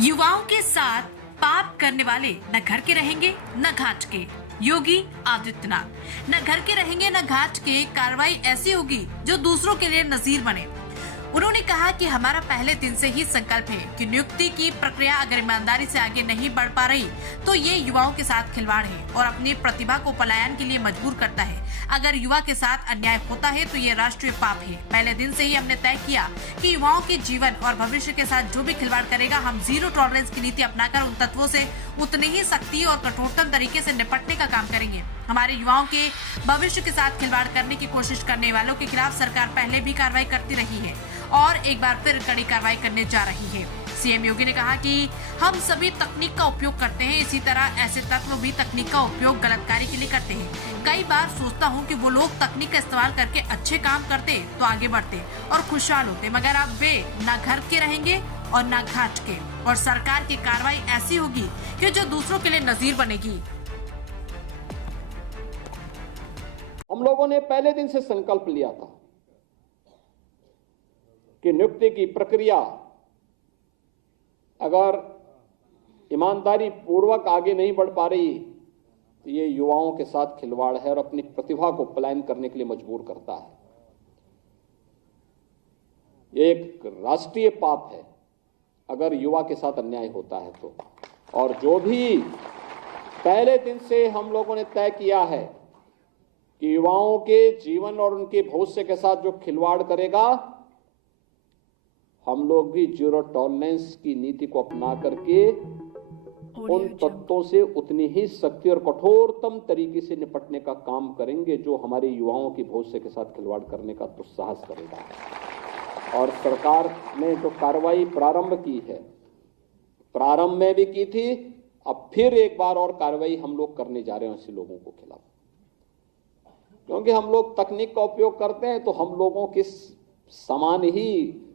युवाओं के साथ पाप करने वाले न घर के रहेंगे न घाट के। योगी आदित्यनाथ। न घर के रहेंगे न घाट के, कार्रवाई ऐसी होगी जो दूसरों के लिए नजीर बने। उन्होंने कहा कि हमारा पहले दिन से ही संकल्प है कि नियुक्ति की प्रक्रिया अगर ईमानदारी से आगे नहीं बढ़ पा रही तो ये युवाओं के साथ खिलवाड़ है और अपनी प्रतिभा को पलायन के लिए मजबूर करता है। अगर युवा के साथ अन्याय होता है तो ये राष्ट्रीय पाप है। पहले दिन से ही हमने तय किया कि युवाओं के जीवन और भविष्य के साथ जो भी खिलवाड़ करेगा, हम जीरो टॉलरेंस की नीति अपनाकर उन तत्वों से उतनी ही सख्ती और कठोरतम तरीके से निपटने का काम करेंगे। हमारे युवाओं के भविष्य के साथ खिलवाड़ करने की कोशिश करने वालों के खिलाफ सरकार पहले भी कार्रवाई करती रही है और एक बार फिर कड़ी कार्रवाई करने जा रही है। सीएम योगी ने कहा कि हम सभी तकनीक का उपयोग करते हैं, इसी तरह ऐसे तत्व भी तकनीक का उपयोग गलत कार्य के लिए करते हैं। कई बार सोचता हूं कि वो लोग तकनीक का इस्तेमाल करके अच्छे काम करते तो आगे बढ़ते और खुशहाल होते, मगर अब वे न घर के रहेंगे और न घाट के, और सरकार की कार्रवाई ऐसी होगी कि जो दूसरों के लिए नजीर बनेगी। हम लोगों ने पहले दिन से संकल्प लिया था कि नियुक्ति की प्रक्रिया अगर ईमानदारी पूर्वक आगे नहीं बढ़ पा रही तो ये युवाओं के साथ खिलवाड़ है और अपनी प्रतिभा को पलायन करने के लिए मजबूर करता है। ये एक राष्ट्रीय पाप है अगर युवा के साथ अन्याय होता है तो। और जो भी पहले दिन से हम लोगों ने तय किया है कि युवाओं के जीवन और उनके भविष्य के साथ जो खिलवाड़ करेगा, हम लोग भी जीरो टॉलरेंस की नीति को अपना करके उन तत्वों से उतनी ही सख्ती और कठोरतम तरीके से निपटने का काम करेंगे जो हमारे युवाओं की भविष्य के साथ खिलवाड़ करने का दुस्साहस करेगा। और सरकार ने जो कार्रवाई प्रारंभ की है, प्रारंभ में भी की थी, अब फिर एक बार और कार्रवाई हम लोग करने जा रहे हैं ऐसे लोगों को खिलाफ। क्योंकि हम लोग तकनीक का उपयोग करते हैं तो हम लोगों के समान ही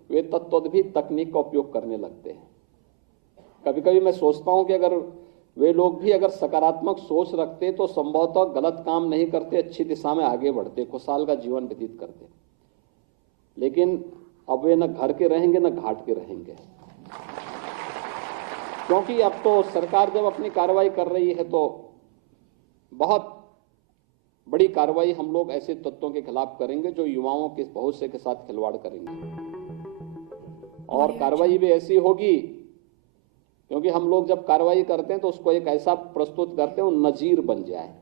वे तत्व भी तकनीक का उपयोग करने लगते हैं। कभी कभी मैं सोचता हूं कि अगर वे लोग भी अगर सकारात्मक सोच रखते तो संभवतः गलत काम नहीं करते, अच्छी दिशा में आगे बढ़ते, खुशहाल का जीवन व्यतीत करते। लेकिन अब वे न घर के रहेंगे न घाट के रहेंगे, क्योंकि अब तो सरकार जब अपनी कार्रवाई कर रही है तो बहुत बड़ी कार्रवाई हम लोग ऐसे तत्वों के खिलाफ करेंगे जो युवाओं के भविष्य के साथ खिलवाड़ करेंगे। और कार्रवाई भी ऐसी होगी क्योंकि हम लोग जब कार्रवाई करते हैं तो उसको एक ऐसा प्रस्तुत करते हैं वो नजीर बन जाए।